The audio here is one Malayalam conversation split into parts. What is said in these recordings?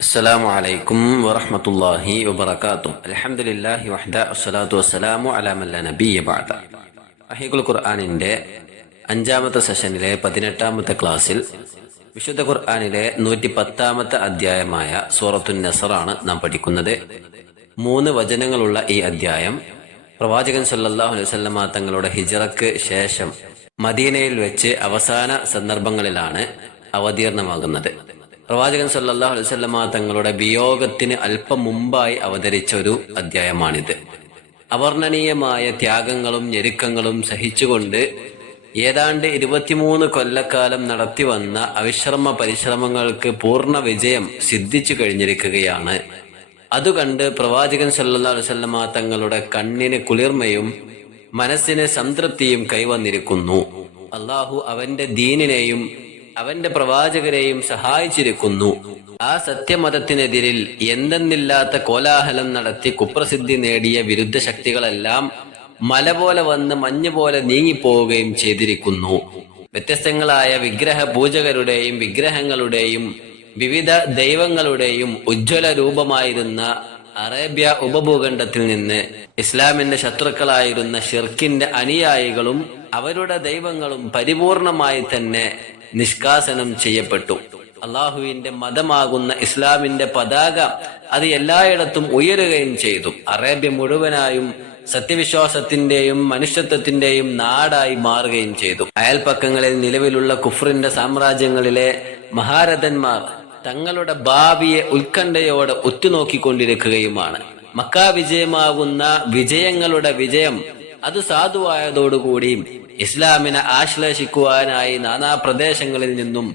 അസ്സലാമു അലൈക്കും വറഹ്മത്തുള്ളാഹി വബറകാതുഹു. അൽഹംദുലില്ലാഹി വഹ്ദ വസ്സലാത്തു വസ്സലാമു അലാ മൻ ലാ നബിയ്യ ബഅദ. വഹീഖുൽ ഖുർആനിന്റെ 5-ാമത്തെ സെഷനിലെ 18-ാമത്തെ ക്ലാസ്സിൽ വിശുദ്ധ ഖുർആനിലെ 110-ാമത്തെ അധ്യായമായ സൂറത്തുൻ നസറാണ് നാം പഠിക്കുന്നത്. 3 വചനങ്ങളുള്ള ഈ അധ്യായം പ്രവാചകൻ സല്ലല്ലാഹു അലൈഹി വസല്ലമ തങ്ങളുടെ ഹിജ്റക്ക് ശേഷം മദീനയിൽ വെച്ച് അവസാന സന്ദർഭങ്ങളിലാണ് അവതീർണമാകുന്നത്. പ്രവാചകൻ സല്ലല്ലാഹു അലൈഹി വസല്ലമ തങ്ങളുടെ വിയോഗത്തിന് അല്പം മുമ്പായി അവതരിച്ച ഒരു അധ്യായമാണിത്. അവർണ്ണനീയമായ ത്യാഗങ്ങളും ഞെരുക്കങ്ങളും സഹിച്ചുകൊണ്ട് ഏതാണ്ട് 23 കൊല്ലക്കാലം നടത്തിവന്ന അവിശ്രമ പരിശ്രമങ്ങൾക്ക് പൂർണ്ണ വിജയം സിദ്ധിച്ചു കഴിഞ്ഞിരിക്കുകയാണ്. അതുകണ്ട് പ്രവാചകൻ സല്ലല്ലാഹു അലൈഹി വസല്ലമ തങ്ങളുടെ കണ്ണിന് കുളിർമയും മനസ്സിന് സംതൃപ്തിയും കൈവന്നിരിക്കുന്നു. അള്ളാഹു അവന്റെ ദീനിനെയും അവന്റെ പ്രവാചകരെയും സഹായിച്ചിരിക്കുന്നു. ആ സത്യമതത്തിനെതിരിൽ എന്തെന്നില്ലാത്ത കോലാഹലം നടത്തി കുപ്രസിദ്ധി നേടിയ വിരുദ്ധ ശക്തികളെല്ലാം മല പോലെ വന്ന് മഞ്ഞ് പോലെ നീങ്ങിപ്പോവുകയും ചെയ്തിരിക്കുന്നു. വ്യത്യസ്തങ്ങളായ വിഗ്രഹ പൂജകരുടെയും വിഗ്രഹങ്ങളുടെയും വിവിധ ദൈവങ്ങളുടെയും ഉജ്ജ്വല രൂപമായിരുന്ന അറേബ്യ ഉപഭൂഖണ്ഡത്തിൽ നിന്ന് ഇസ്ലാമിന്റെ ശത്രുക്കളായിരുന്ന ഷിർക്കിന്റെ അനുയായികളും അവരുടെ ദൈവങ്ങളും പരിപൂർണമായി തന്നെ നിഷ്കാസനം ചെയ്യപ്പെട്ടു. അള്ളാഹുവിന്റെ മതമാകുന്ന ഇസ്ലാമിന്റെ പതാക അത് എല്ലായിടത്തും ഉയരുകയും ചെയ്തു. അറേബ്യ മുഴുവനായും സത്യവിശ്വാസത്തിന്റെയും മനുഷ്യത്വത്തിന്റെയും നാടായി മാറുകയും ചെയ്തു. അയൽപ്പക്കങ്ങളിൽ നിലവിലുള്ള കുഫ്രിന്റെ സാമ്രാജ്യങ്ങളിലെ മഹാരഥന്മാർ തങ്ങളുടെ ഭാവിയെ ഉത്കണ്ഠയോടെ ഉറ്റുനോക്കിക്കൊണ്ടിരിക്കുകയുമാണ്. മക്ക വിജയമാകുന്ന വിജയങ്ങളുടെ വിജയം അത് സാധുവായതോടുകൂടി ഇസ്ലാമിനെ ആശ്ലേഷിക്കുവാനായി നാനാ പ്രദേശങ്ങളിൽ നിന്നും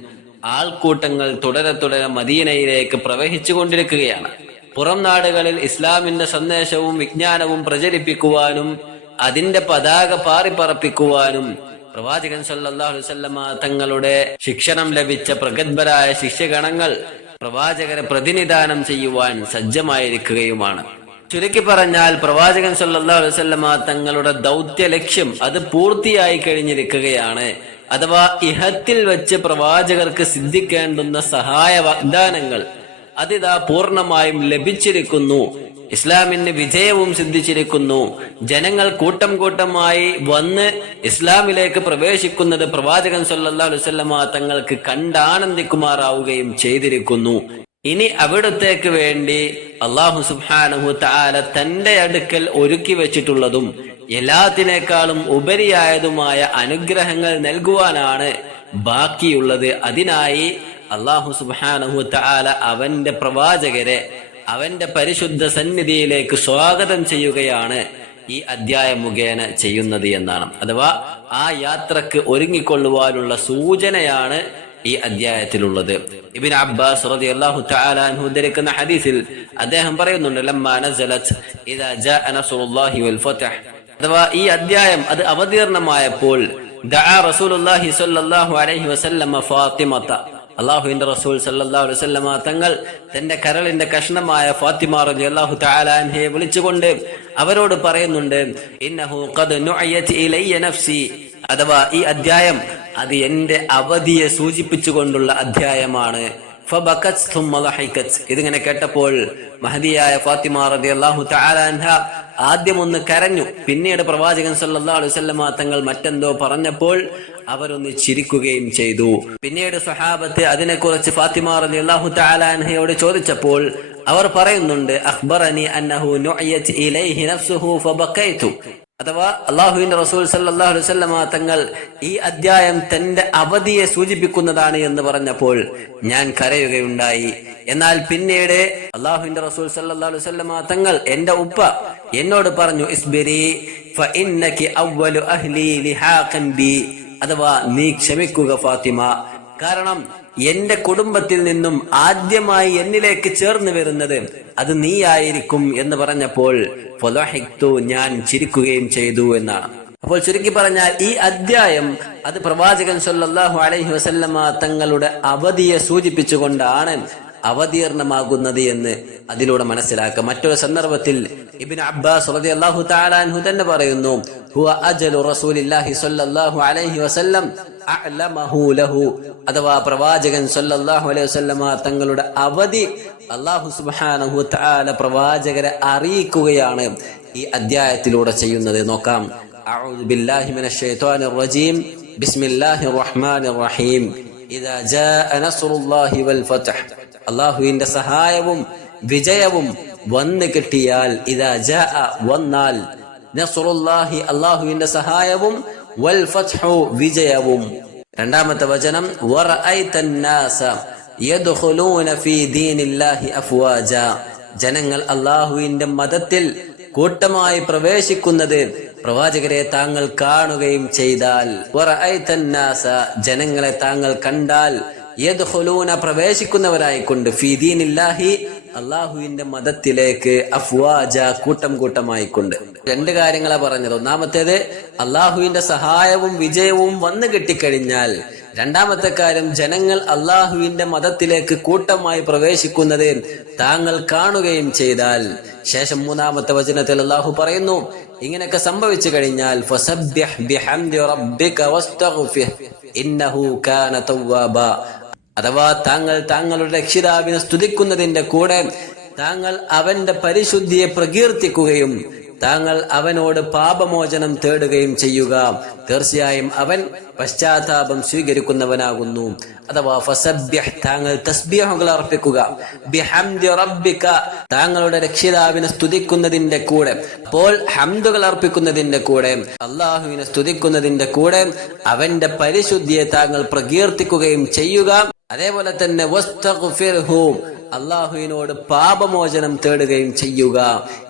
ആൾക്കൂട്ടങ്ങൾ തുടരെ മദീനയിലേക്ക് പ്രവഹിച്ചു കൊണ്ടിരിക്കുകയാണ്. പുറം നാടുകളിൽ ഇസ്ലാമിന്റെ സന്ദേശവും വിജ്ഞാനവും പ്രചരിപ്പിക്കുവാനും അതിന്റെ പതാക പാറിപ്പറപ്പിക്കുവാനും പ്രവാചകൻ സല്ലല്ലാഹു അലൈഹി വസല്ലമ തങ്ങളുടെ ശിക്ഷണം ലഭിച്ച പ്രഗത്ഭരായ ശിഷ്യഗണങ്ങൾ പ്രവാചകരെ പ്രതിനിധാനം ചെയ്യുവാൻ സജ്ജമായിരിക്കുകയുമാണ്. ചുരുക്കി പറഞ്ഞാൽ പ്രവാചകൻ സല്ലല്ലാഹു അലൈഹി വസല്ലമ തങ്ങളുടെ ദൗത്യ ലക്ഷ്യം അത് പൂർത്തിയായി കഴിഞ്ഞിരിക്കുകയാണ്. അഥവാ ഇഹത്തിൽ വെച്ച് പ്രവാചകർക്ക് സിദ്ധിക്കേണ്ടുന്ന സഹായ വാഗ്ദാനങ്ങൾ അതിതാ പൂർണ്ണമായും ലഭിച്ചിരിക്കുന്നു. ഇസ്ലാമിന് വിജയവും സിദ്ധിച്ചിരിക്കുന്നു. ജനങ്ങൾ കൂട്ടം കൂട്ടമായി വന്ന് ഇസ്ലാമിലേക്ക് പ്രവേശിക്കുന്നത് പ്രവാചകൻ സല്ലല്ലാഹു അലൈഹി വസല്ലമ തങ്ങൾക്ക് കണ്ടാനന്ദിക്കുമാറാവുകയും ചെയ്തിരിക്കുന്നു. ഇനി അവിടത്തേക്ക് വേണ്ടി അല്ലാഹു സുബ്ഹാനഹു തആല തന്റെ അടുക്കൽ ഒരുക്കി വെച്ചിട്ടുള്ളതും എല്ലാത്തിനേക്കാളും ഉപരിയായതുമായ അനുഗ്രഹങ്ങൾ നൽകുവാനാണ് ബാക്കിയുള്ളത്. അതിനായി അല്ലാഹു സുബ്ഹാനഹു തആല അവന്റെ പ്രവാചകരെ അവന്റെ പരിശുദ്ധ സന്നിധിയിലേക്ക് സ്വാഗതം ചെയ്യുകയാണ് ഈ അധ്യായം മുഖേന ചെയ്യുന്നത് എന്നാണ്. അഥവാ ആ യാത്രക്ക് ഒരുങ്ങിക്കൊള്ളുവാനുള്ള സൂചനയാണ് ഈ അധ്യായത്തിലുള്ളത്. ഇബ്നു അബ്ബാസ് റളിയല്ലാഹു തആല അൻഹു ഉദ്ധരിക്കുന്ന ഹദീസിൽ അദ്ദേഹം പറയുന്നുണ്ട്, ലമ്മാ നസലത് ഇദാ ജാഅ നസ്റുല്ലാഹി വൽ ഫത്ഹ്, അഥവാ ഈ അധ്യായം അത് അവതീർണമായപ്പോൾ ദഅ റസൂലുള്ളാഹി സ്വല്ലല്ലാഹു അലൈഹി വസല്ലമ ഫാത്തിമത, അല്ലാഹുവിന്റെ റസൂൽ സല്ലല്ലാഹു അലൈഹി വസല്ലമ തങ്ങൾ തന്റെ കരളിന്റെ കഷ്ണമായ ഫാത്തിമ റളിയല്ലാഹു തആല അൻഹയെ വിളിച്ചുകൊണ്ട് അവരോട് പറയുന്നുണ്ട്, ഇന്നഹു ഖദ് നുഅയത് ഇലയ്യ നഫ്സി, അഥവാ ഈ അധ്യായം അത് എന്റെ അവധിയെ സൂചിപ്പിച്ചുകൊണ്ടുള്ള അധ്യായമാണ്. ഫബകത് സുമ്മ ലഹികത്, ഇതിങ്ങനെ കേട്ടപ്പോൾ മഹദിയായ ഫാത്തിമ റളിയല്ലാഹു തആല അൻഹ ആദ്യം ഒന്ന് കരഞ്ഞു. പിന്നീട് പ്രവാചകൻ സല്ലല്ലാഹു അലൈഹി വസല്ലമ തങ്ങൾ മറ്റെന്തോ പറഞ്ഞപ്പോൾ അവരൊന്ന് ചിരിക്കുകയും ചെയ്തു. പിന്നീട് സ്വഹാബത്ത് അതിനെക്കുറിച്ച് ഫാത്തിമ റളിയല്ലാഹു തആല അൻഹയോട് ചോദിച്ചപ്പോൾ അവർ പറയുന്നുണ്ട്, അഖ്ബറനി അന്നഹു നുഅയത് ഇലൈഹി നഫ്സുഹു ഫബകൈതു, അഥവാ അല്ലാഹുവിന്റെ റസൂൽ സല്ലല്ലാഹു അലൈഹി വസല്ലമ തങ്ങൾ ഈ അധ്യായം തന്റെ അവധിയെ സൂചിപ്പിക്കുന്നതാണ് എന്ന് പറഞ്ഞപ്പോൾ ഞാൻ കരയുകയുണ്ടായി. എന്നാൽ പിന്നീട് അല്ലാഹുവിന്റെ റസൂൽ സല്ലല്ലാഹു അലൈഹി വസല്ലമ തങ്ങൾ എന്റെ ഉപ്പ എന്നോട് പറഞ്ഞു, ഇസ്ബിരി ഫഇന്നകി അവ്വലു അഹ്ലി ലിഹാഖൻ ബി, അഥവാ നീ ക്ഷമിക്കുക ഫാത്തിമ, കാരണം എന്റെ കുടുംബത്തിൽ നിന്നും ആദ്യമായി എന്നിലേക്ക് ചേർന്ന് വരുന്നത് അത് നീയായിരിക്കും എന്ന് പറഞ്ഞപ്പോൾ ഫലഹിഖ്തു, ഞാൻ ചിരിക്കുകയും ചെയ്തു എന്നാണ്. അപ്പോൾ ചുരുക്കി പറഞ്ഞാൽ ഈ അധ്യായം അത് പ്രവാചകൻ സല്ലല്ലാഹു അലൈഹി വസല്ലമ തങ്ങളുടെ അവധിയെ സൂചിപ്പിച്ചുകൊണ്ടാണ് അവതീർണമാകുന്നത് എന്ന് അതിലൂടെ മനസ്സിലാക്കുക. മറ്റൊരു സന്ദർഭത്തിൽ ഇബ്നു അബ്ബാസ് റളിയല്ലാഹു തആല അൻഹു തന്നെ പറയുന്നു, ഹുവ അജലു റസൂലില്ലാഹി സ്വല്ലല്ലാഹു അലൈഹി വസല്ലം അഅലമഹു ലഹു, അഥവാ പ്രവാചകൻ സല്ലല്ലാഹു അലൈഹി വസല്ലമ തങ്ങളുടെ അവധി അല്ലാഹു സുബ്ഹാനഹു വ തആല പ്രവാചകരെ അറിയിക്കുകയാണ് ഈ അധ്യായത്തിലൂടെ ചെയ്യുന്നത്. നോക്കാം. അഊദു ബില്ലാഹി മിനശ് ശൈത്വാനിർ റജീം. ബിസ്മില്ലാഹിർ റഹ്മാനിർ റഹീം. ഇദാ ജാഅ നസ്റുല്ലാഹി വൽ ഫത്ഹ്, അല്ലാഹുവിന്റെ സഹായവും വിജയവും വന്നു കിട്ടിയാൽ, ഇദാ ജാഅ വന്നാൽ, നസ്റുല്ലാഹി അല്ലാഹുവിന്റെ സഹായവും, വൽ ഫത്ഹു വിജയവും. രണ്ടാമത്തെ വചനം വറഅയ്തൻ നാസ യദ്ഖുലൂന ഫീ ദീനില്ലാഹി അഫ്വാജ, ജനങ്ങൾ അല്ലാഹുവിന്റെ മതത്തിൽ കൂട്ടമായി പ്രവേശിക്കുന്നത് പ്രവാചകരെ താങ്കൾ കാണുകയും ചെയ്താൽ, വറഅയ്തൻ നാസ ജനങ്ങളെ താങ്കൾ കണ്ടാൽ, യദ്ഖുലൂന പ്രവേശിക്കുന്നവരായിക്കൊണ്ട്, ഫീ ദീനില്ലാഹി അല്ലാഹുവിന്റെ മതത്തിലേക്ക്, അഫ്വാജ കൂട്ടം കൂട്ടമായിക്കൊണ്ട്. രണ്ട് കാര്യങ്ങളാ പറഞ്ഞത്. ഒന്നാമത്തേത് അല്ലാഹുവിന്റെ സഹായവും വിജയവും വന്നു കിട്ടിക്കഴിഞ്ഞാൽ. രണ്ടാമത്തെ കാര്യം ജനങ്ങൾ അല്ലാഹുവിന്റെ മതത്തിലേക്ക് കൂട്ടമായി പ്രവേശിക്കുന്നത് താങ്കൾ കാണുകയും ചെയ്താൽ. ശേഷം മൂന്നാമത്തെ വചനത്തിൽ അല്ലാഹു പറയുന്നു, ഇങ്ങനെയൊക്കെ സംഭവിച്ചു കഴിഞ്ഞാൽ ഫസബ്ബിഹ് ബിഹംദി റബ്ബിക വസ്തഗ്ഫിർ ഇന്നഹു കാന തവ്വാബ, അഥവാ താങ്കൾ താങ്കളുടെ രക്ഷിതാവിനെ സ്തുതിക്കുന്നതിന്റെ കൂടെ താങ്കൾ അവന്റെ പരിശുദ്ധിയെ പ്രകീർത്തിക്കുകയും താങ്കൾ അവനോട് പാപമോചനം തേടുകയും ചെയ്യുക. തീർച്ചയായും അവൻ പശ്ചാത്താപം സ്വീകരിക്കുന്നവനാകുന്നു. അഥവാ ഫസബ്ബിഹ് താങ്കൾ തസ്ബീഹുകൾ അർപ്പിക്കുക, ബിഹംദി റബ്ബിക താങ്കളുടെ രക്ഷിതാവിനെ സ്തുതിക്കുന്നതിന്റെ കൂടെ. അപ്പോൾ ഹംദുകൾ അർപ്പിക്കുന്നതിന്റെ കൂടെ, അല്ലാഹുവിനെ സ്തുതിക്കുന്നതിന്റെ കൂടെ അവന്റെ പരിശുദ്ധിയെ താങ്കൾ പ്രകീർത്തിക്കുകയും ചെയ്യുക. അതേപോലെ തന്നെ വസ്തഗ്ഫിർഹു അല്ലാഹുവിനോട് പാപമോചനം തേടുകയും ചെയ്യുക.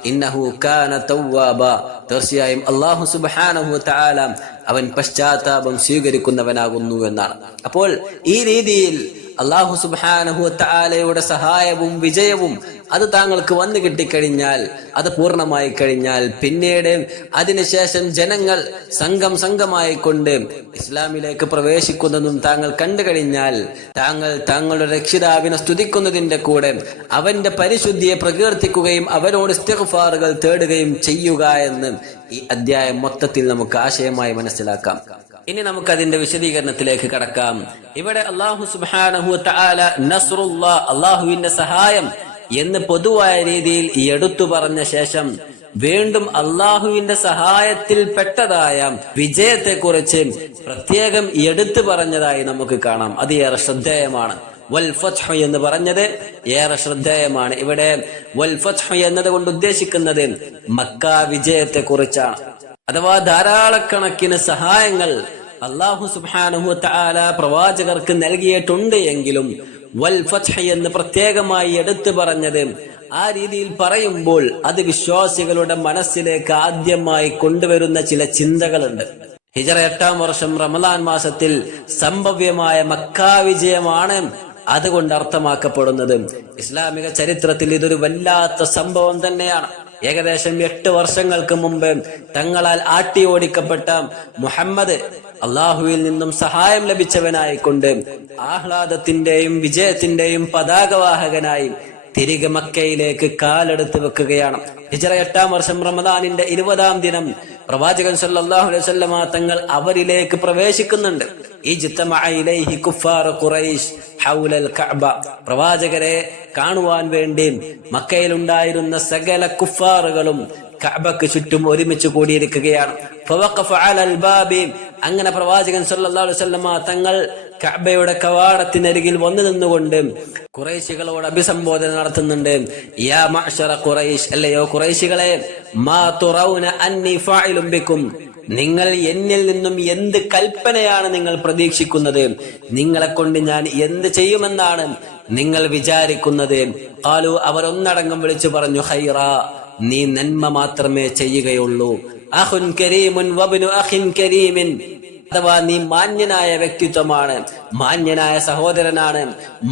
ഇന്നഹു കാന തവ്വാബ തീർച്ചയായും അല്ലാഹു സുബ്ഹാനഹു വ തആല അവൻ പശ്ചാത്താപം സ്വീകരിക്കുന്നവനാകുന്നു എന്നാണ്. അപ്പോൾ ഈ രീതിയിൽ അല്ലാഹു സുബ്ഹാനഹു വ തആലയുടെ സഹായവും വിജയവും അത് താങ്കൾക്ക് വന്നു കിട്ടിക്കഴിഞ്ഞാൽ, അത് പൂർണ്ണമായി കഴിഞ്ഞാൽ, പിന്നീട് അതിനുശേഷം ജനങ്ങൾ സംഘമായി കൊണ്ട് ഇസ്ലാമിലേക്ക് പ്രവേശിക്കുന്നതും താങ്കൾ കണ്ടു കഴിഞ്ഞാൽ, താങ്കൾ താങ്കളുടെ രക്ഷിതാവിനെ സ്തുതിക്കുന്നതിന്റെ കൂടെ അവന്റെ പരിശുദ്ധിയെ പ്രകീർത്തിക്കുകയും അവനോട് ഇസ്തിഗ്ഫാറുകൾ തേടുകയും ചെയ്യുക എന്ന് ഈ അധ്യായം മൊത്തത്തിൽ നമുക്ക് ആശയമായി മനസ്സിലാക്കാം. ഇനി നമുക്ക് അതിന്റെ വിശദീകരണത്തിലേക്ക് കടക്കാം. ഇവിടെ അല്ലാഹു സുബ്ഹാനഹു വ തആല നസ്റുല്ലാഹ് അല്ലാഹുവിന്റെ സഹായം എന്ന് പൊതുവായ രീതിയിൽ എടുത്തു പറഞ്ഞ ശേഷം വീണ്ടും അല്ലാഹുവിന്റെ സഹായത്തിൽ പെട്ടതായ വിജയത്തെക്കുറിച്ച് പ്രത്യേകം എടുത്തു പറഞ്ഞതായി നമുക്ക് കാണാം. അത് ഏറെ ശ്രദ്ധേയമാണ്. വൽ ഫത്ഹ് എന്ന് പറഞ്ഞത് ഏറെ ശ്രദ്ധേയമാണ്. ഇവിടെ വൽ ഫത്ഹ് എന്നതുകൊണ്ട് ഉദ്ദേശിക്കുന്നത് മക്ക വിജയത്തെ കുറിച്ചാണ്. അഥവാ ധാരാളക്കണക്കിന് സഹായങ്ങൾ അല്ലാഹു സുബ്ഹാനഹു വ തആല പ്രവാചകർക്ക് നൽകിയിട്ടുണ്ട് എങ്കിലും വൽ ഫത്ഹ് എന്ന് പ്രത്യേകമായി എടുത്തു പറഞ്ഞത്, ആ രീതിയിൽ പറയുമ്പോൾ അത് വിശ്വാസികളുടെ മനസ്സിലേക്ക് ആദ്യമായി കൊണ്ടുവരുന്ന ചില ചിന്തകളുണ്ട്. ഹിജറ 8-ാം വർഷം റമദാൻ മാസത്തിൽ സംഭവ്യമായ മക്കാ വിജയമാണ് അതുകൊണ്ട് അർത്ഥമാക്കപ്പെടുന്നത്. ഇസ്ലാമിക ചരിത്രത്തിൽ ഇതൊരു വല്ലാത്ത സംഭവം തന്നെയാണ്. ഏകദേശം 8 വർഷങ്ങൾക്ക് മുമ്പ് തങ്ങളാൽ ആട്ടി ഓടിക്കപ്പെട്ട മുഹമ്മദ് അള്ളാഹുവിൽ നിന്നും സഹായം ലഭിച്ചവനായിക്കൊണ്ട് ആഹ്ലാദത്തിന്റെയും വിജയത്തിന്റെയും പതാകവാഹകനായി തിരികെ മക്കയിലേക്ക് കാലെടുത്ത് വെക്കുകയാണ്. ഹിജ്റ 8-ാം വർഷം റമദാനിന്റെ 20-ാം ദിനം പ്രവാചകൻ സല്ലല്ലാഹു അലൈഹി വസല്ലമ തങ്ങൾ അവരിലേക്ക് പ്രവേശിക്കുന്നുണ്ട്. ഇജ്തമഅ ഇലൈഹി കുഫാറു ഖുറൈശ് ഹൗലൽ കഅബ, പ്രവാചകരെ കാണുവാൻ വേണ്ടി മക്കയിൽ ഉണ്ടായിരുന്ന സകല കുഫാറുകളും കഅബക്ക് ചുറ്റും ഒരുമിച്ച് കൂടിയിരിക്കുകയാണ്. ഫവഖഫ അലൽ ബാബി, അങ്ങനെ പ്രവാചകൻ സല്ലല്ലാഹു അലൈഹി വസല്ലമ തങ്ങൾ കഅബയുടെ കവാടത്തിനരികിൽ വന്നു നിന്നുകൊണ്ട് ഖുറൈശികളോട് അഭിസംബോധന നടത്തുന്നുണ്ട്. യാ മഅ്ശറ ഖുറൈശ്, അല്ലയോ ഖുറൈശികളെ, മാ തുറൗന അന്നി ഫാഇലുൻ ബിക്കും, നിങ്ങൾ എന്നിൽ നിന്നും എന്ത് കൽപ്പനയാണ് നിങ്ങൾ പ്രതീക്ഷിക്കുന്നത്? നിങ്ങളെ കൊണ്ട് ഞാൻ എന്ത് ചെയ്യുമെന്നാണ് നിങ്ങൾ വിചാരിക്കുന്നത്? ഖാലു, അവർ ഒന്നടങ്കം വിളിച്ചു പറഞ്ഞു, ഖൈറാ, നീ നന്മ മാത്രമേ ചെയ്യുകയുള്ളൂ. അഖുൻ കരീമുൻ വബ്നു അഖിൻ കരീമിൻ, അഥവാ നീ മാന്യനായ വ്യക്തിത്വമാണ്, മാന്യനായ സഹോദരനാണ്,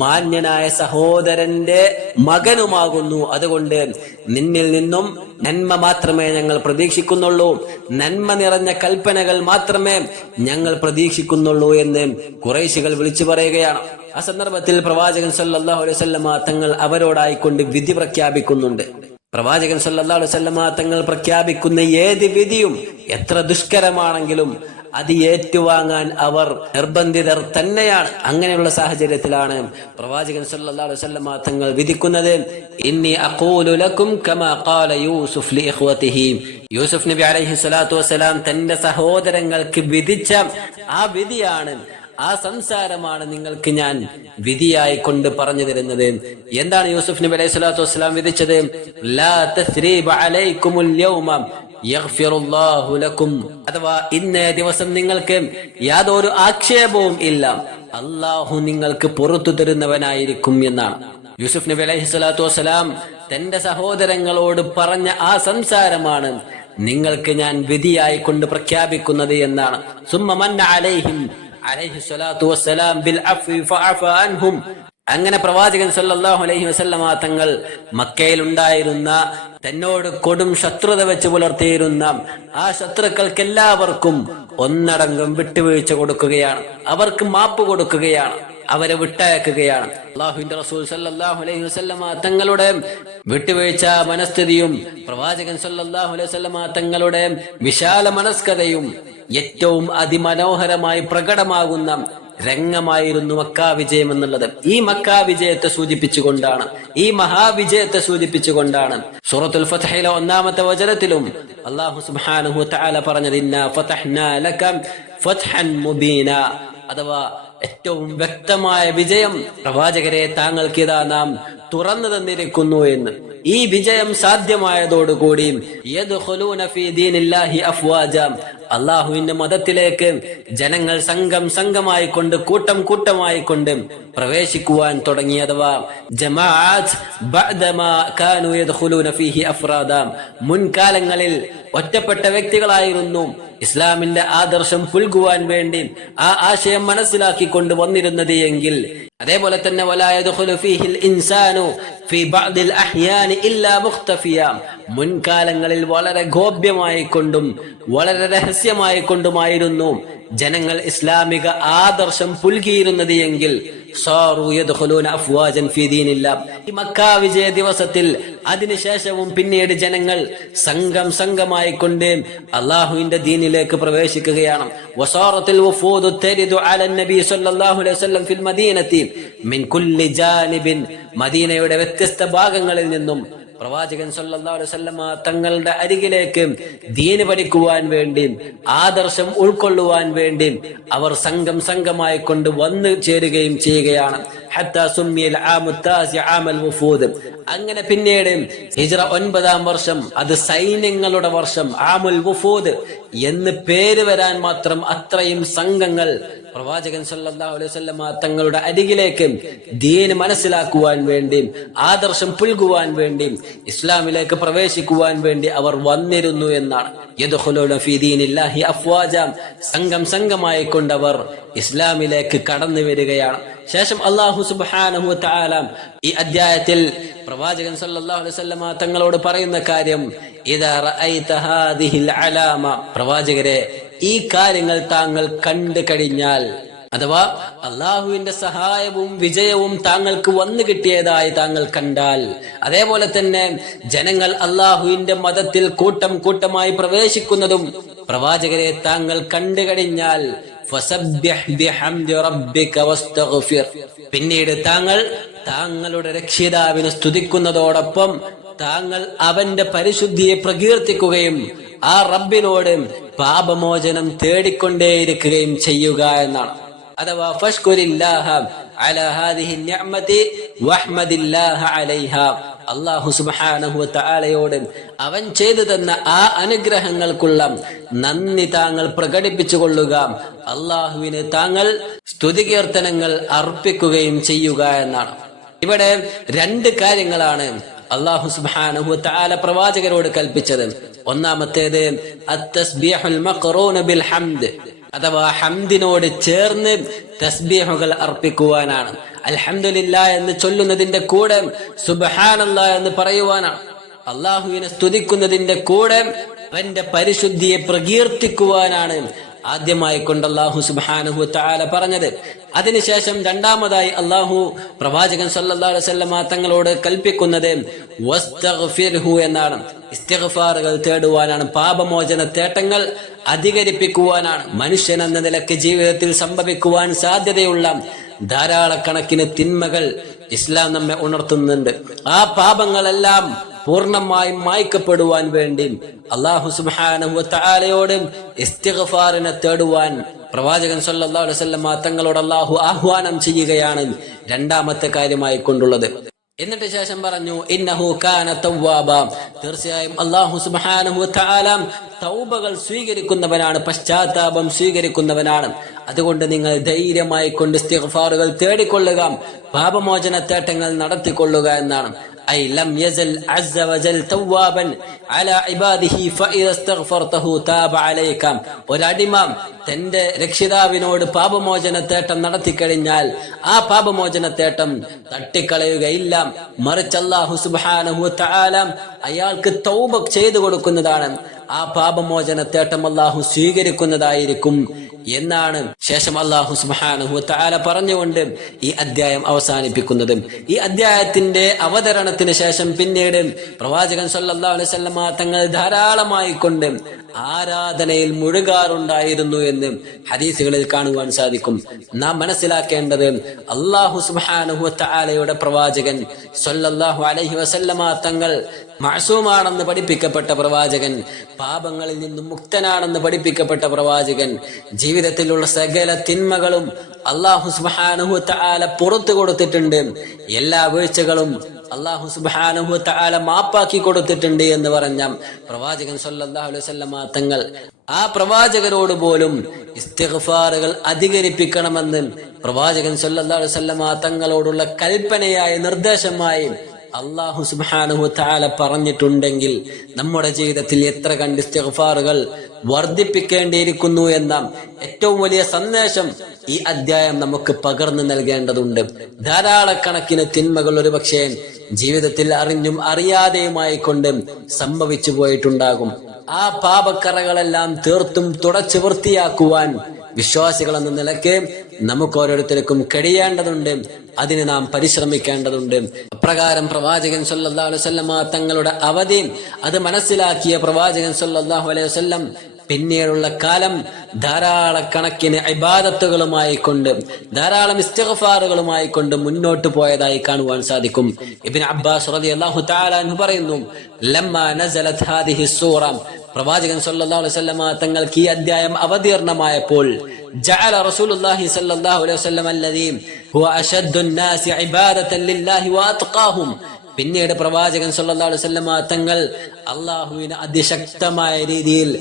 മാന്യനായ സഹോദരന്റെ മകനുമാകുന്നു. അതുകൊണ്ട് നിന്നിൽ നിന്നും നന്മ മാത്രമേ ഞങ്ങൾ പ്രതീക്ഷിക്കുന്നുള്ളൂ, നന്മ നിറഞ്ഞ കൽപ്പനകൾ മാത്രമേ ഞങ്ങൾ പ്രതീക്ഷിക്കുന്നുള്ളൂ എന്ന് ഖുറൈശികൾ വിളിച്ചു പറയുകയാണ്. ആ സന്ദർഭത്തിൽ പ്രവാചകൻ സല്ലല്ലാഹു അലൈഹി വസല്ലമ തങ്ങൾ അവരോടായിക്കൊണ്ട് വിധി പ്രഖ്യാപിക്കുന്നുണ്ട്. പ്രവാചകൻ സല്ലല്ലാഹു അലൈഹി വസല്ലമ തങ്ങൾ പ്രഖ്യാപിക്കുന്ന ഏത് വിധിയും എത്ര ദുഷ്കരമാണെങ്കിലും അത് ഏറ്റുവാങ്ങാൻ അവർ നിർബന്ധിതർ തന്നെയാണ്. അങ്ങനെയുള്ള സാഹചര്യത്തിലാണ് പ്രവാചകൻ സല്ലല്ലാഹു അലൈഹി വസല്ലം തങ്ങൾ വിധിക്കുന്നത്, ഇന്നി അഖൂലു ലക്കും കമാ ഖാല യൂസുഫ് ലി ഇഖ്വതിഹി. യൂസുഫ് നബി അലൈഹി സ്വലാത്തു വസ്സലാം തന്റെ സഹോദരങ്ങൾക്ക് വിധിച്ച ആ വിധിയാണ്, ആ സംസാരമാണ് നിങ്ങൾക്ക് ഞാൻ വിധിയായി കൊണ്ട് പറഞ്ഞു തരുന്നത്. എന്താണ് യൂസുഫ് നബി അലൈഹി സ്വലാത്തു വസ്സലാം വിധിച്ചത്? ലാ തസ്രീബ അലൈക്കുമുൽ യൗമ യഗ്ഫിറുല്ലാഹു ലക്കും. അഥവാ ഇന്നേ ദിവസം നിങ്ങൾക്ക് യാതൊരു ആക്ഷേപവും ഇല്ല, അള്ളാഹു നിങ്ങൾക്ക് പുറത്തു തരുന്നവനായിരിക്കും എന്നാണ്. യൂസുഫ് നബി അലൈഹി സ്വലാത്തു വസ്സലാം തന്റെ സഹോദരങ്ങളോട് പറഞ്ഞ ആ സംസാരമാണ് നിങ്ങൾക്ക് ഞാൻ വിധിയായി കൊണ്ട് പ്രഖ്യാപിക്കുന്നത് എന്നാണ്. സുമ്മ മന്ന അലൈഹിം അലൈഹി സ്വലാത്തു വസ്സലാം ബിൽ അഫ്വി ഫഅഫ അൻഹും. അങ്ങനെ പ്രവാചകൻ സല്ലല്ലാഹു അലൈഹി വസല്ലമ തങ്ങൾ മക്കയിൽ ഉണ്ടായിരുന്ന തന്നോട് കൊടും ശത്രുത വെച്ച് പുലർത്തിയിരുന്ന ആ ശത്രുക്കൾക്കെല്ലാവർക്കും ഒന്നടങ്കം വിട്ടുവീഴ്ച കൊടുക്കുകയാണ്, അവർക്ക് മാപ്പ് കൊടുക്കുകയാണ്, അവരെ വിട്ടയക്കുകയാണ്. അല്ലാഹുവിന്റെ റസൂൽ സല്ലല്ലാഹു അലൈഹി വസല്ലമ തങ്ങളുടെ വിട്ടുവീഴ്ച മനസ്ഥിതിയും പ്രവാചകൻ സല്ലല്ലാഹു അലൈഹി വസല്ലമ തങ്ങളുടെ വിശാല മനസ്കതയും ഏറ്റവും അതിമനോഹരമായി പ്രകടമാകുന്ന രംഗമായിരുന്നു മക്കാ വിജയം എന്നുള്ളത്. ഈ മക്കാ വിജയത്തെ സൂചിപ്പിച്ചുകൊണ്ടാണ്, ഈ മഹാവിജയത്തെ സൂചിപ്പിച്ചുകൊണ്ടാണ് സൂറത്തുൽ ഫത്ഹിലെ 1-ാമത്തെ വചനത്തിലും അല്ലാഹു സുബ്ഹാനഹു വ തആല പറഞ്ഞത്, ഇന്നാ ഫതഹ്നാ ലക ഫത്ഹൻ മുബീന. അഥവാ ഏറ്റവും വ്യക്തമായ വിജയം പ്രവാചകരെ താങ്കൾക്ക് ഇതാ നാം തുറന്നു തന്നിരിക്കുന്നു എന്ന്. ഈ വിജയം സാധ്യമായതോടുകൂടി യദ്ഖുലൂന ഫീ ദീനില്ലാഹി അഫ്വാജ, അല്ലാഹുവിന്റെ മതത്തിലേക്ക് ജനങ്ങൾ സംഘം സംഘമായി കൊണ്ട് കൂട്ടം കൂട്ടമായി കൊണ്ട് പ്രവേശിക്കുവാൻ തുടങ്ങി. അഥവാ ജമാഅത്ത് ബഅദമാ കാനൂ യദ്ഖുലൂന ഫീഹി അഫ്റാദ. മുൻകാലങ്ങളിൽ ഒറ്റപ്പെട്ട വ്യക്തികളായിരുന്നു ഇസ്ലാമിന്റെ ആദർശം പുൽകുവാൻ വേണ്ടി ആ ആശയം മനസ്സിലാക്കിക്കൊണ്ട് വന്നിരുന്നത് എങ്കിൽ, അതേപോലെ തന്നെ വലാ യദ്ഖുലു ഫീഹിൽ ഇൻസാനു ഫീ ബഅദിൽ അഹ്യാനി ഇല്ലാ മുഖ്തഫിയ. മുൻകാലങ്ങളിൽ വളരെ ഗോപ്യമായി കൊണ്ടും വളരെ രഹസ്യമായി കൊണ്ടുമായിരുന്നു ജനങ്ങൾ ഇസ്ലാമിക ആദർശം പുൽകിയിരുന്നത് എങ്കിൽ ഈ മക്കാ വിജയ ദിവസത്തിൽ അതിനുശേഷവും പിന്നീട് ജനങ്ങൾ സംഘം സംഘമായി കൊണ്ട് അള്ളാഹുവിന്റെ ദീനിലേക്ക് പ്രവേശിക്കുകയാണ്. മദീനയുടെ വ്യത്യസ്ത ഭാഗങ്ങളിൽ നിന്നും പ്രവാചകൻ സല്ലല്ലാഹു അലൈഹി വസല്ലമ തങ്ങളുടെ അരികിലേക്ക് ദീന് പഠിക്കുവാൻ വേണ്ടി, ആദർശം ഉൾക്കൊള്ളുവാൻ വേണ്ടി അവർ സംഘം സംഘമായി കൊണ്ട് വന്നു ചേരുകയും ചെയ്യുകയാണ്. അങ്ങനെ പിന്നീട് ഹിജ്റ 9-ാം വർഷം, അത് സൈന്യങ്ങളുടെ വർഷം, ആമുൽ വുഫൂദ് എന്ന് പേര് വരാൻ മാത്രം അത്രയും സംഘങ്ങൾ പ്രവാചകൻ സല്ലല്ലാഹു അലൈഹി വസല്ലമ തങ്ങളുടെ അരികിലേക്ക് ദീൻ മനസ്സിലാക്കുവാൻ വേണ്ടി, ആദർശം പുൽകുവാൻ വേണ്ടി, ഇസ്ലാമിലേക്ക് പ്രവേശിക്കുവാൻ വേണ്ടി അവർ വന്നിരുന്നു എന്നാണ്. യദ്ഖുലൂന ഫീ ദീനില്ലാഹി അഫ്വാജ, സംഘം സംഘമായി കൊണ്ടവർ ഇസ്ലാമിലേക്ക് കടന്നു വരികയാണ്. ശേഷം അല്ലാഹു സുബ്ഹാനഹു വ തആല ഈ അധ്യായത്തിൽ പ്രവാചകൻ സല്ലല്ലാഹു അലൈഹി വസല്ലമ തങ്ങളോട് പറയുന്ന കാര്യം, ഇദാ റഅയ്ത ഹാദിഹിൽ അലാമ, പ്രവാചകരെ ഈ കാര്യങ്ങൾ താങ്കൾ കണ്ടു കഴിഞ്ഞാൽ, അഥവാ അള്ളാഹുവിന്റെ സഹായവും വിജയവും താങ്കൾക്ക് വന്നു കിട്ടിയതായി താങ്കൾ കണ്ടാൽ, അതേപോലെ തന്നെ ജനങ്ങൾ അള്ളാഹുവിന്റെ മതത്തിൽ കൂട്ടം കൂട്ടമായി പ്രവേശിക്കുന്നതും പ്രവാചകരെ താങ്കൾ കണ്ടു കഴിഞ്ഞാൽ, പിന്നീട് താങ്കളുടെ രക്ഷിതാവിനെ സ്തുതിക്കുന്നതോടൊപ്പം താങ്കൾ അവന്റെ പരിശുദ്ധിയെ പ്രകീർത്തിക്കുകയും ആ റബ്ബിനോട് പാപമോചനം തേടിക്കൊണ്ടേയിരിക്കുകയും ചെയ്യുക എന്നാണ്. അഥവാ ഫഷ്കുരില്ലാഹ അലാ ഹാദിഹി നിഅമതി വഹ്മദില്ലാഹ അലൈഹാ, അല്ലാഹു സുബ്ഹാനഹു വ തആലയോട് അവൻ ചെയ്തു തന്ന ആ അനുഗ്രഹങ്ങൾക്കുള്ള നന്ദി താങ്കൾ പ്രകടിപ്പിച്ചു കൊള്ളുക, അല്ലാഹുവിന് താങ്കൾ സ്തുതികീർത്തനങ്ങൾ അർപ്പിക്കുകയും ചെയ്യുക എന്നാണ്. ഇവിടെ 2 കാര്യങ്ങളാണ് അല്ലാഹു സുബ്ഹാനഹു വ തആല പ്രവാചകരോട് കൽപ്പിച്ചത്. ഒന്നാമത്തേത് അത്തസ്ബീഹുൽ മഖറൂന ബിൽ ഹംദ്, അഥവാ ഹംദിനോട് ചേർന്ന് തസ്ബീഹുകൾ അർപ്പിക്കുവാനാണ്. അൽഹംദുലില്ലാഹ് എന്ന് ചൊല്ലുന്നതിന്റെ കൂടെ സുബ്ഹാനല്ലാഹ് എന്ന് പറയുവാനാണ്. അള്ളാഹുവിനെ സ്തുതിക്കുന്നതിന്റെ കൂടെ അവന്റെ പരിശുദ്ധിയെ പ്രകീർത്തിക്കുവാനാണ് ആദ്യമായി കൊണ്ട് അല്ലാഹു സുബ്ഹാനഹു വതആല പറഞ്ഞത്. അതിനുശേഷം രണ്ടാമതായി അല്ലാഹു പ്രവാചകൻ സല്ലല്ലാഹു അലൈഹി വസല്ലമ തങ്ങളോട് കൽപ്പിക്കുന്നത് വസ്തഗ്ഫിർഹു എന്നാണ്. ഇസ്തിഗ്ഫാറുകൾ തേടുവാനാണ്, പാപമോചന തേട്ടങ്ങൾ അധികരിപ്പിക്കുവാനാണ്. മനുഷ്യൻ എന്ന നിലയ്ക്ക് ജീവിതത്തിൽ സംഭവിക്കുവാൻ സാധ്യതയുള്ള ധാരാളക്കണക്കിന് തിന്മകൾ ഇസ്ലാം നമ്മെ ഉണർത്തുന്നുണ്ട്. ആ പാപങ്ങളെല്ലാം പൂർണ്ണമായും മായ്ക്കപ്പെടുവാൻ വേണ്ടി അല്ലാഹു സുബ്ഹാനഹു വതആലയോട് ഇസ്തിഗ്ഫാറിനെ തേടുവാൻ പ്രവാചകൻ സല്ലല്ലാഹു അലൈഹി വസല്ലം തങ്ങളോട് അല്ലാഹു ആഹ്വാനം ചെയ്യുകയാണ് രണ്ടാമത്തെ കാര്യമായി കൊണ്ടുള്ളത്. എന്നിട്ട് ശേഷം പറഞ്ഞു ഇന്നഹു കാന തവ്വാബ, തീർച്ചയായും അല്ലാഹു സുബ്ഹാനഹു വതആല തൗബകൾ സ്വീകരിക്കുന്നവനാണ്, പശ്ചാത്താപം സ്വീകരിക്കുന്നവനാണ്. അതുകൊണ്ട് നിങ്ങൾ ധൈര്യമായി കൊണ്ട് ഇസ്തിഗ്ഫാറുകൾ തേടിക്കൊള്ളുക, പാപമോചന തേട്ടങ്ങൾ നടത്തിക്കൊള്ളുക എന്നാണ്. ഐ ലം യസൽ അസ്സ വജൽ തവ്വാബൻ അലാ ഇബാദിഹി ഫഇദ ഇസ്തഗ്ഫർതഹു താബ അലൈക. ഒരടിമ തന്റെ രക്ഷിതാവിനോട് പാപമോചന തേട്ടം നടത്തിക്കഴിഞ്ഞാൽ ആ പാപമോചന തേട്ടം തട്ടിക്കളയുകയില്ല. മറിച്ച് അല്ലാഹു സുബ്ഹാനഹു വതആല അയാൾക്ക് തൗബ ചെയ്തു കൊടുക്കുന്നതാണ്. ആ പാപമോചന തേട്ടം അല്ലാഹു സ്വീകരിക്കുന്നതായിരിക്കും എന്നാണ് ശേഷം അല്ലാഹു സുബ്ഹാനഹു വതആല പറഞ്ഞുകൊണ്ട് ഈ അധ്യായം അവസാനിപ്പിക്കുന്നത്. ഈ അധ്യായത്തിന്റെ അവതരണത്തിന് ശേഷം പിന്നീട് പ്രവാചകൻ സല്ലല്ലാഹു അലൈഹി വസല്ലമ തങ്ങൾ ധാരാളമായി കൊണ്ട് ആരാധനയിൽ മുഴുകാറുണ്ടായിരുന്നു എന്ന് ഹദീസുകളിൽ കാണുവാൻ സാധിക്കും. നാം മനസ്സിലാക്കേണ്ടത് അല്ലാഹു സുബ്ഹാനഹു വതആലയുടെ പ്രവാചകൻ സല്ലല്ലാഹു അലൈഹി വസല്ലമ തങ്ങൾ മഅസൂമാണെന്ന് പഠിപ്പിക്കപ്പെട്ട പ്രവാചകൻ, പാപങ്ങളിൽ നിന്നും മുക്തനാണെന്ന് പഠിപ്പിക്കപ്പെട്ട പ്രവാചകൻ, ജീവിതത്തിലുള്ള സകല തിന്മകളും അല്ലാഹു സുബ്ഹാനഹു വതആല പുറത്തു കൊടുത്തിട്ടുണ്ട്, എല്ലാ വീഴ്ചകളും അല്ലാഹു സുബ്ഹാനഹു വതആല മാപ്പാക്കി കൊടുത്തിട്ടുണ്ട് എന്ന് പറഞ്ഞ പ്രവാചകൻ സല്ലല്ലാഹു അലൈഹി വസല്ലമ തങ്ങൾ ആ പ്രവാചകരോട് പോലും ഇസ്തിഗ്ഫാറുകൾ അധികരിപ്പിക്കണമെന്ന് പ്രവാചകൻ സല്ലല്ലാഹു അലൈഹി വസല്ലമ തങ്ങളോടുള്ള കൽപ്പനയായ നിർദ്ദേശമായി അല്ലാഹു സുബ്ഹാനഹു വതആല പറഞ്ഞിട്ടുണ്ടെങ്കിൽ നമ്മുടെ ജീവിതത്തിൽ എത്ര കണ്ട് ഇസ്തിഗ്ഫാറുകൾ വർദ്ധിപ്പിക്കേണ്ടിയിരിക്കുന്നു എന്ന ഏറ്റവും വലിയ സന്ദേശം ഈ അധ്യായം നമുക്ക് പകർന്നു നൽകേണ്ടതുണ്ട്. ധാരാളക്കണക്കിന് തിന്മകൾ ഒരുപക്ഷെ ജീവിതത്തിൽ അറിഞ്ഞും അറിയാതെയുമായി കൊണ്ട് സംഭവിച്ചു പോയിട്ടുണ്ടാകും. ആ പാപക്കറകളെല്ലാം തീർത്തും തുടച്ചു വൃത്തിയാക്കുവാൻ വിശ്വാസികൾ എന്ന നിലയ്ക്ക് നമുക്ക് ഓരോരുത്തർക്കും കഴിയേണ്ടതുണ്ട്. അതിന് നാം പരിശ്രമിക്കേണ്ടതുണ്ട്. അപ്രകാരം പ്രവാചകൻ സല്ലല്ലാഹു അലൈഹി വസല്ലം തങ്ങളുടെ അവധി അത് മനസ്സിലാക്കിയ പ്രവാചകൻ സല്ലല്ലാഹു അലൈഹി വസല്ലം പിന്നീടുള്ള കാലം ധാരാളക്കണക്കിന് ഇബാദത്തുകളുമായി കൊണ്ട് ധാരാളം ഇസ്തിഗ്ഫാറുകളുമായി കൊണ്ട് മുന്നോട്ട് പോയതായി കാണുവാൻ സാധിക്കും. ഇബ്നു അബ്ബാസ് റളിയല്ലാഹു തആല അൻഹു പറയുന്നു, ലമ്മാ നസലത് ഹാദിഹി സൂറ, പ്രവാചകൻ സല്ലല്ലാഹു അലൈഹി വസല്ലം തങ്ങൾക്ക് ഈ അധ്യായം അവതീർണമായപ്പോൾ ജഅല റസൂലുള്ളാഹി സല്ലല്ലാഹു അലൈഹി വസല്ലം അല്ലദീ ഹുവ അശദ്ദുൻ നാസി ഇബാദതൻ ലില്ലാഹി വഅത്ഖാഹും, പിന്നീട് പ്രവാചകൻ സല്ലല്ലാഹു അലൈഹി വസല്ലം തങ്ങൾ അല്ലാഹുവിനെ അതിശക്തമായ രീതിയിൽ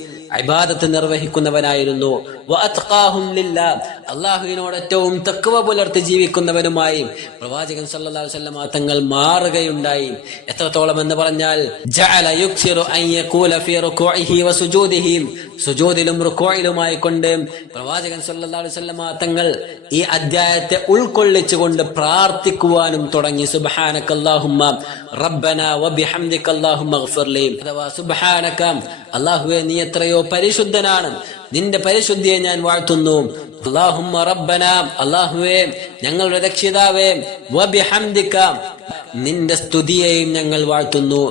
ഇബാദത്ത് നിർവഹിക്കുന്നവനായിരുന്നു. വഅത്ഖാഹും ലില്ലാ, അല്ലാഹുവിനോട് ഏറ്റവും തഖ്വ പുലർത്തി ജീവിക്കുന്നവനുമായി പ്രവാചകൻ സല്ലല്ലാഹു അലൈഹി വസല്ലം തങ്ങൾ മാറുകയുണ്ടായി. എത്രത്തോളം എന്ന് പറഞ്ഞാൽ ജഅല യുക്സിറു അൻ യഖൂല ഫീ റുകൂഇഹി വസുജൂദിഹി, സുജൂദിലും റുകൂഇലുമായി കൊണ്ട് പ്രവാചകൻ സല്ലല്ലാഹു അലൈഹി വസല്ലം തങ്ങൾ ഈ അധ്യായത്തെ ഉൾക്കൊള്ളിച്ചുകൊണ്ട് പ്രാർത്ഥിക്കുവാനും തുടങ്ങി. സുബ്ഹാനകല്ലാഹുമ്മ റബ്ബനാ വബിഹംദിക അല്ലാഹുമ്മ ഗ്ഫിർലി, അഥവാ സുബ്ഹാനക, അല്ലാഹുവേ നീ എത്രയോ പരിശുദ്ധനാണ്, നിന്റെ പരിശുദ്ധിയെ ഞാൻ വാഴ്ത്തുന്നു. അല്ലാഹുമ്മ റബ്ബനാ, അല്ലാഹുവേ ഞങ്ങളുടെ രക്ഷിതാവേ, വബിഹംദിക, നിന്റെ സ്തുതിയെയും ഞങ്ങൾ വാഴ്ത്തുന്നു.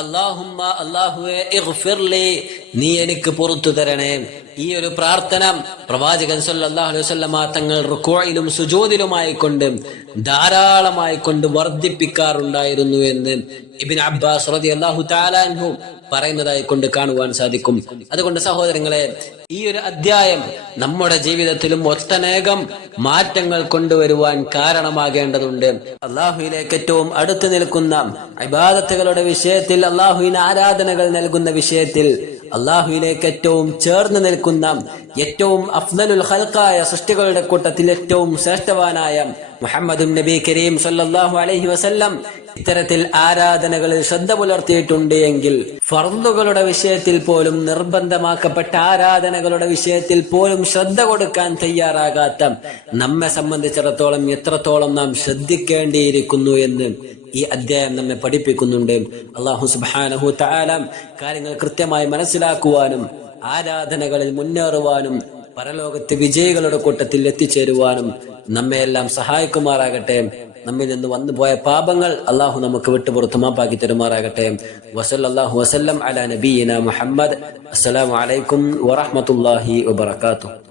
അല്ലാഹുമ്മ, അല്ലാഹുവേ, ഇഗ്ഫിർലി, നീ എനിക്ക് പുറത്തു തരണേ. ഈ ഒരു പ്രാർത്ഥന പ്രവാചകൻ സല്ലല്ലാഹു അലൈഹി വസല്ലം തങ്ങൾ റുകൂഇലും സുജൂദിലുമായി കൊണ്ട് ധാരാളമായി കൊണ്ട് വർദ്ധിപ്പിക്കാറുണ്ടായിരുന്നു എന്ന് ഇബ്നു അബ്ബാസ് റളിയല്ലാഹു തആല അൻഹു പറയുന്നതായി കൊണ്ട് കാണുവാൻ സാധിക്കും. അതുകൊണ്ട് സഹോദരങ്ങളെ, ഈ ഒരു അധ്യായം നമ്മുടെ ജീവിതത്തിലും ഒട്ടനേകം മാറ്റങ്ങൾ കൊണ്ടുവരുവാൻ കാരണമാകേണ്ടതുണ്ട്. അല്ലാഹുവിലേക്ക് ഏറ്റവും അടുത്ത് നിൽക്കുന്ന ഇബാദത്തുകളുടെ വിഷയത്തിൽ, അല്ലാഹുവിന് ആരാധനകൾ നൽകുന്ന വിഷയത്തിൽ, അല്ലാഹുവിലേക്ക് ഏറ്റവും ചേർന്ന് നിൽക്കുന്ന ഏറ്റവും അഫ്ദലുൽ ഖൽഖായ സൃഷ്ടികളുടെ കൂട്ടത്തിൽ ഏറ്റവും ശ്രേഷ്ഠവാനായ മുഹമ്മദുൻ നബി കരീം സല്ലല്ലാഹു അലൈഹി വസല്ലം ഇത്തരത്തിൽ ആരാധനകളിൽ ശ്രദ്ധ പുലർത്തിയിട്ടുണ്ട് എങ്കിൽ, ഫർളുകളുടെ വിഷയത്തിൽ പോലും, നിർബന്ധമാക്കപ്പെട്ട ആരാധനകളുടെ വിഷയത്തിൽ പോലും ശ്രദ്ധ കൊടുക്കാൻ തയ്യാറാകാത്ത നമ്മെ സംബന്ധിച്ചിടത്തോളം എത്രത്തോളം നാം ശ്രദ്ധിക്കേണ്ടിയിരിക്കുന്നു എന്ന് ഈ അധ്യായം നമ്മെ പഠിപ്പിക്കുന്നുണ്ട്. അല്ലാഹു സുബ്ഹാനഹു തആല കാര്യങ്ങൾ കൃത്യമായി മനസ്സിലാക്കുവാനും ആരാധനകളിൽ മുന്നേറുവാനും പരലോകത്ത് വിജയികളുടെ കൂട്ടത്തിൽ എത്തിച്ചേരുവാനും നമ്മയെല്ലാം സഹായിക്കുമാറാകട്ടെ. നമ്മിൽ നിന്ന് വന്നുപോയ പാപങ്ങൾ അള്ളാഹു നമുക്ക് വിട്ടുപുറത്ത് മാപ്പാക്കി തരുമാറാകട്ടെ. വസല്ലല്ലാഹു വസല്ലം അലാ നബിയിന മുഹമ്മദ്. അസ്സലാമു അലൈക്കും വറഹ്മത്തുള്ളാഹി വബറകാതുഹു.